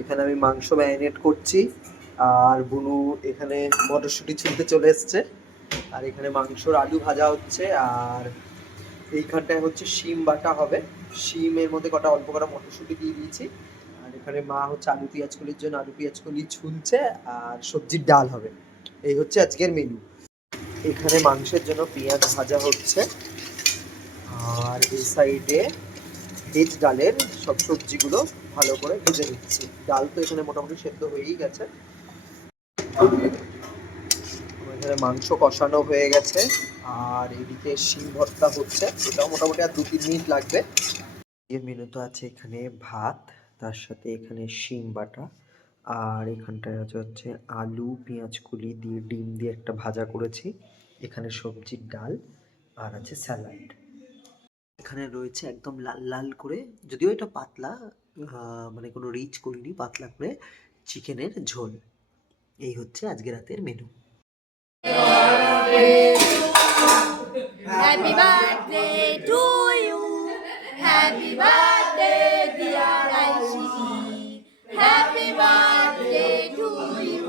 এখানে আমি মাংস ম্যারিনেট করছি, আর বুনু এখানে মটরশুঁটি ছুলতে চলে এসছে, আর এখানে মাংসর আলু ভাজা হচ্ছে, আর এইখানটায় হচ্ছে শিম বাটা হবে। শিমের মধ্যে কটা অল্প কটা মটরশুঁটি দিয়ে দিয়েছি, আর এখানে মা হচ্ছে আলু পেঁয়াজ কলির জন্য আলু পেঁয়াজ কলি ছুলছে, আর সবজির ডাল হবে। এই হচ্ছে আজকের মেনু। এখানে মাংসের জন্য পেঁয়াজ ভাজা হচ্ছে, আর এই সাইডে ভেজ ডালের সব সবজিগুলো ভালো করে ভেজে নিচ্ছি। ডাল তো এখানে মোটামুটি সেদ্ধ হয়েই গেছে। এখানে মাংস কষানো হয়ে গেছে, আর এদিকে শিম ভর্তা হচ্ছে, এটাও মোটামুটি আর 2-3 মিনিট লাগবে। এর মেনু তো আছে এখানে ভাত, তার সাথে এখানে শিম বাটা, আর এখানটায় আছে হচ্ছে আলু পেঁয়াজ কুলি দিয়ে ডিম দিয়ে একটা ভাজা করেছি, এখানে সবজির ডাল, আর আছে স্যালাড। এখানে রয়েছে একদম লাল লাল করে, যদিও এটা পাতলা, মানে কোনো রিচ করিনি, পাতলা করে চিকেনের ঝোল। এই হচ্ছে আজকে রাতের menu. Happy birthday to you. Happy birthday, dear Aishidi. Happy birthday to you.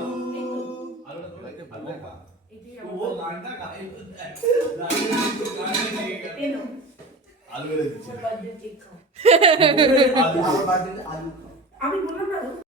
আলু